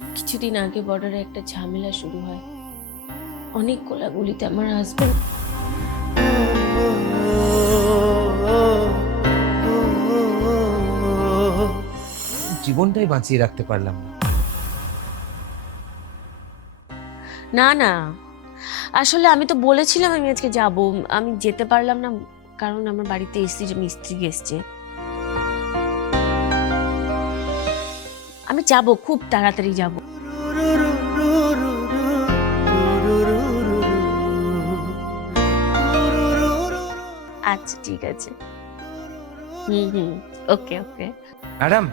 কিছুদিন আগে বর্ডারে একটা ঝামেলা শুরু হয়। অনেক গোলাগুলিতে আমার হাজবেন্ড জীবনটাই বাঁচিয়ে রাখতে পারলাম না। না না, আসলে আমি তো বলেছিলাম আমি আজকে যাব, আমি যেতে পারলাম না কারণ আমার বাড়িতে এসি যে মিস্ত্রি এসছে। আমি যাব, খুব তাড়াতাড়ি যাব। আচ্ছা ঠিক আছে। হুম হুম, ওকে ওকে। ম্যাডাম,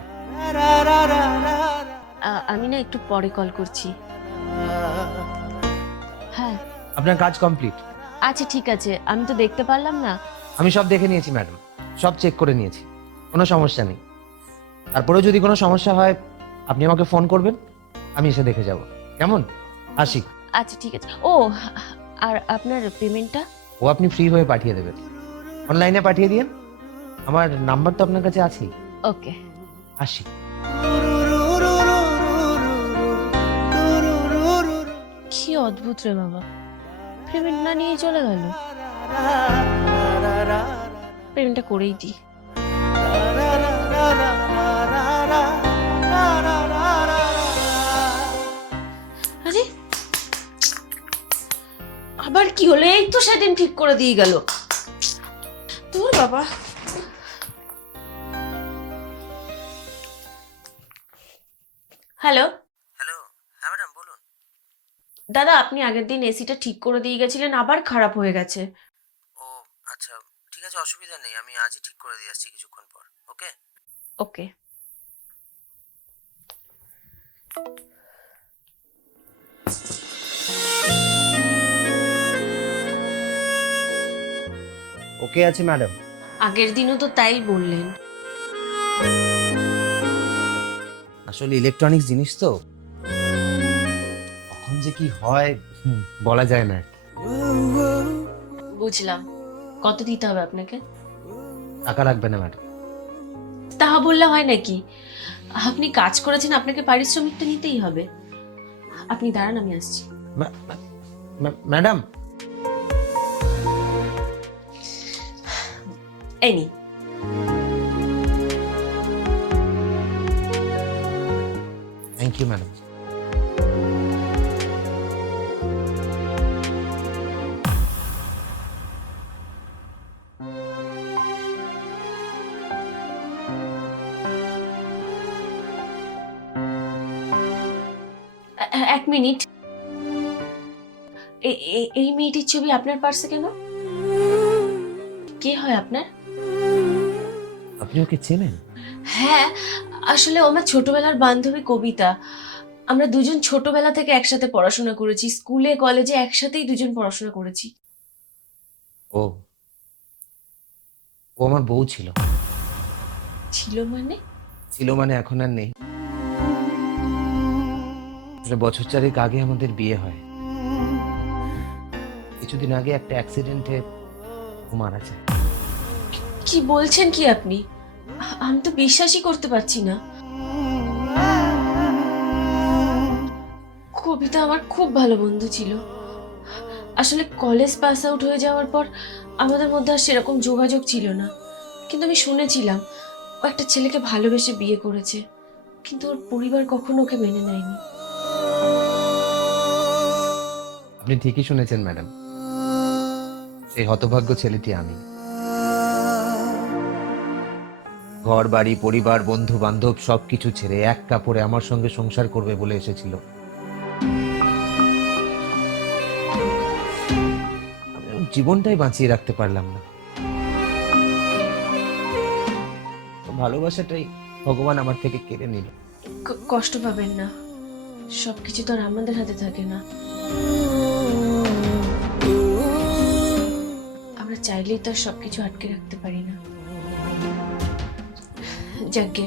আমি না একটু পরে কল করছি। হ্যাঁ আপনার কাজ কমপ্লিট। আচ্ছা ঠিক আছে, আমি তো দেখতে পারলাম না। আমি সব দেখে নিয়েছি ম্যাডাম, সব চেক করে নিয়েছি, কোনো সমস্যা নেই। তারপরেও যদি কোনো সমস্যা হয় আপনি আমাকে ফোন করবেন, আমি এসে দেখে যাব। কেমন? আসি। আচ্ছা ঠিক আছে। ও, আর আপনার পেমেন্টটা? ও আপনি ফ্রি হয়ে পাঠিয়ে দেবেন, অনলাইনে পাঠিয়ে দিন। আমার নাম্বার তো আপনার কাছে আছেই। ওকে। আসি। কি অদ্ভুত রে বাবা, পেমেন্ট না নিয়ে চলে গেল। পেমেন্টটা করেই দিই। আরে আবার কি হলো? এই তো সেদিন ঠিক করে দিয়ে গেল। তোর বাবা। হ্যালো। হ্যালো। হ্যাঁ ম্যাডাম বলুন। দাদা, আপনি আগের দিন এসিটা ঠিক করে দিয়ে গেছিলেন, আবার খারাপ হয়ে গেছে। ও আচ্ছা, ঠিক আছে, অসুবিধা নেই, আমি আজই ঠিক করে দিয়ে আসছি কিছুক্ষণ পর। ওকে। ওকে। ওকে আছে ম্যাডাম। আগের দিনও তো তাই বললেন। আসলে ইলেকট্রনিক্স জিনিস তো, কখন যে কি হয় বলা যায় না। বুঝলাম। কত দিতে হবে আপনাকে? টাকা লাগবে না ম্যাডাম। তা বললে হয় নাকি? আপনি কাজ করেছেন, আপনাকে পারিশ্রমিকটা নিতেই হবে। আপনি দাঁড়ান, আমি আসছি। ম্যাডাম। এই নিন। Thank you madam. এক মিনিট। এই মেয়েটির ছবি আপনার পার্সে কেন? কে হয় আপনার? আপনি ওকে চেনেন? হ্যাঁ, আসলে ও আমার ছোটবেলার বান্ধবী কবিতা। আমরা দুজন ছোটবেলা থেকে একসাথে পড়াশোনা করেছি, স্কুলে কলেজে একসাথেই দুজন পড়াশোনা করেছি। ও ও আমার বউ ছিল। ছিল মানে? ছিল মানে এখন আর নেই। আসলে বছর চারেক আগে আমাদের বিয়ে হয়। কিছুদিন আগে একটা অ্যাক্সিডেন্টে ও মারা যায়। কি বলছেন কি আপনি? আমি তো বিশ্বাসই করতে পারছি না। কবিতা আমার খুব ভালো বন্ধু ছিল। আসলে কলেজ পাস আউট হয়ে যাওয়ার পর আমাদের মধ্যে আর সেরকম যোগাযোগ ছিল না, কিন্তু আমি শুনেছিলাম ও একটা ছেলেকে ভালোবেসে বিয়ে করেছে, কিন্তু ওর পরিবার কখনো ওকে মেনে নেয়নি। আপনি ঠিকই শুনেছেন ম্যাডাম, সেই হতভাগ্য ছেলেটি আমি। ঘর বাড়ি পরিবার বন্ধু বান্ধব সবকিছু ছেড়ে এক কাপড়ে আমার সঙ্গে সংসার করবে বলে এসেছিল। আমি ওর জীবনটাই বাঁচিয়ে রাখতে পারলাম না। ওর ভালোবাসাটাই ভগবান আমার থেকে কেড়ে নিল। কষ্ট পাবেন না, সবকিছু তো আর আমাদের হাতে থাকে না। আমরা চাইলেই তো আর সবকিছু আটকে রাখতে পারি না। যাকে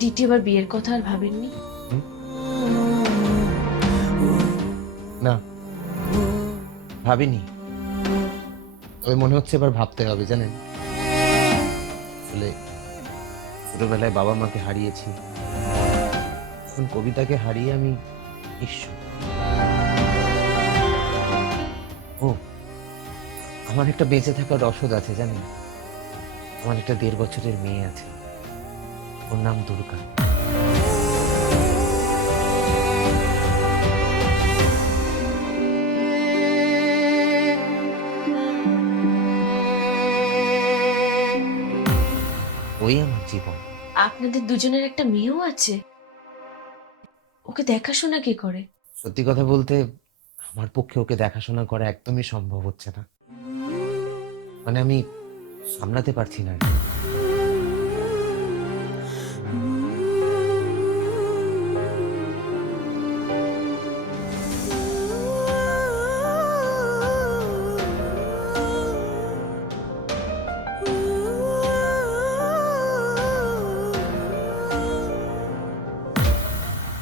দ্বিতীয়বার বিয়ের কথা আর ভাবেননি? হুম? না, ভাবিনি। তবে মনে হচ্ছে এবার ভাবতে হবে, জানেন। আসলে ছোটবেলায় বাবা মাকে হারিয়েছি, এখন কবিতাকে হারিয়ে আমি নিঃস্ব। ও, আমার একটা বেঁচে থাকার রসদ আছে জানেন। আমার একটা 1.5 বছরের মেয়ে আছে, ওর নাম দুর্গা। ওই আমার জীবন। আপনাদের দুজনের একটা মেয়েও আছে? ওকে দেখাশোনা কে করে? সত্যি কথা বলতে আমার পক্ষে ওকে দেখাশোনা করা একদমই সম্ভব হচ্ছে না। মানে আমি সামলাতে পারছি না আর কি।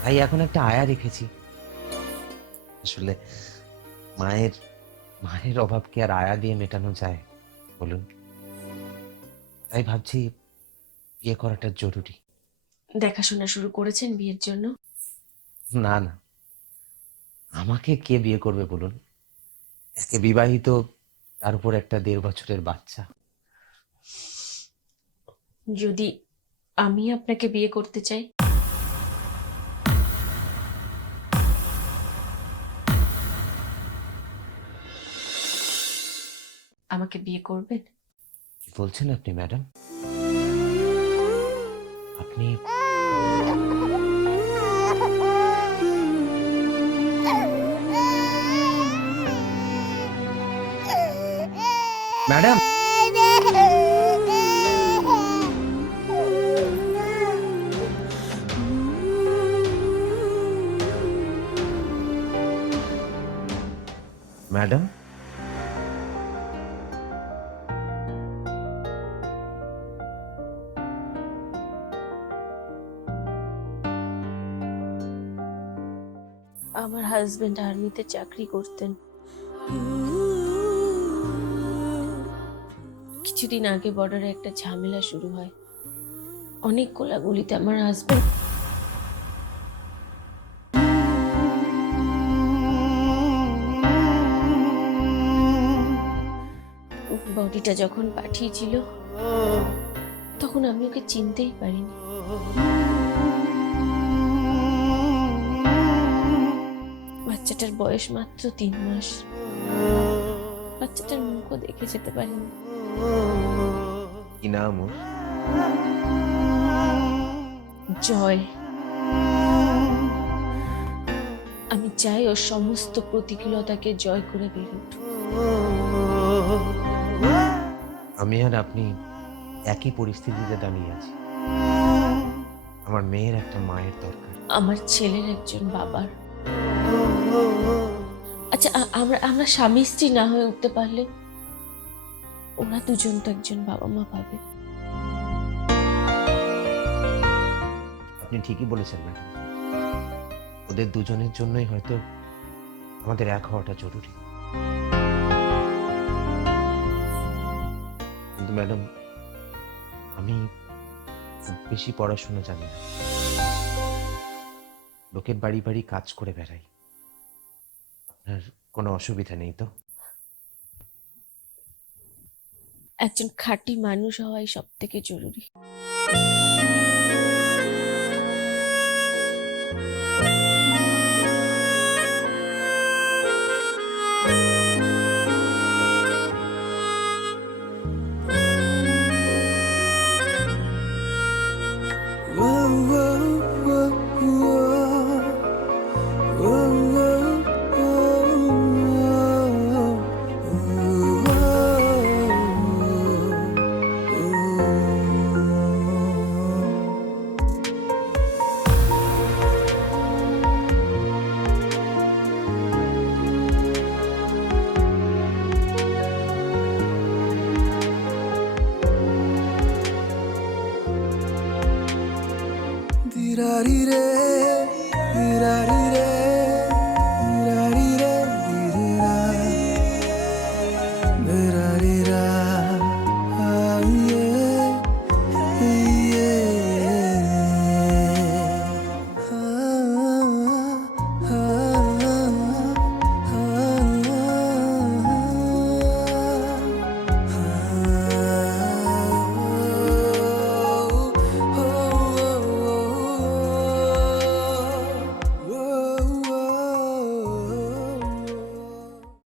তাই এখন একটা আয়া রেখেছি। আসলে মায়ের মায়ের অভাব কি আর আয়া দিয়ে মেটানো যায় বলুন? তাই ভাবছি বিয়ে করাটা জরুরি। দেখাশোনা শুরু করেছেন বিয়ের জন্য? না না, আমাকে কে বিয়ে করবে বলুন? একে বিবাহিত, তার উপর একটা 1.5 বছরের বাচ্চা। যদি আমি আপনাকে বিয়ে করতে চাই? আমাকে বিয়ে করবেন? কি বলছেন আপনি ম্যাডাম? আপনি ম্যাডাম, ম্যাডাম, আমার হাজবেন্ড আর্মিতে চাকরি করতেন। কিছুদিন আগে বর্ডারে একটা ঝামেলা শুরু হয়। অনেক গোলাগুলিতে আমার হাজবেন্ড বডিটা যখন পাঠিয়েছিল তখন আমি ওকে চিনতেই পারিনি। বাচ্চাটার বয়স মাত্র 3 মাস। বাচ্চাটার মুখও দেখে যেতে পারিনি। কি নাম ওর? জয়। আমি চাই ওর সমস্ত প্রতিকূলতাকে জয় করে বেরোক। আমি আর আপনি একই পরিস্থিতিতে দাঁড়িয়ে আছি। আমার মেয়ের একটা মায়ের দরকার। আমার ছেলের একজন বাবার। আচ্ছা, আমরা আমরা স্বামী স্ত্রী না হয়ে উঠতে পারলে ওরা দুজন তো একজন বাবা মা পাবে। আপনি ঠিকই বলেছেন ম্যাডাম, ওদের দুজনের জন্যই হয়তো আমাদের এক হওয়াটা জরুরি। কিন্তু ম্যাডাম, আমি খুব বেশি পড়াশোনা জানি না। লোকের বাড়ি বাড়ি কাজ করে বেড়াই। আপনার কোনো অসুবিধা নেই তো? একজন খাঁটি মানুষ হওয়াই সব থেকে জরুরি।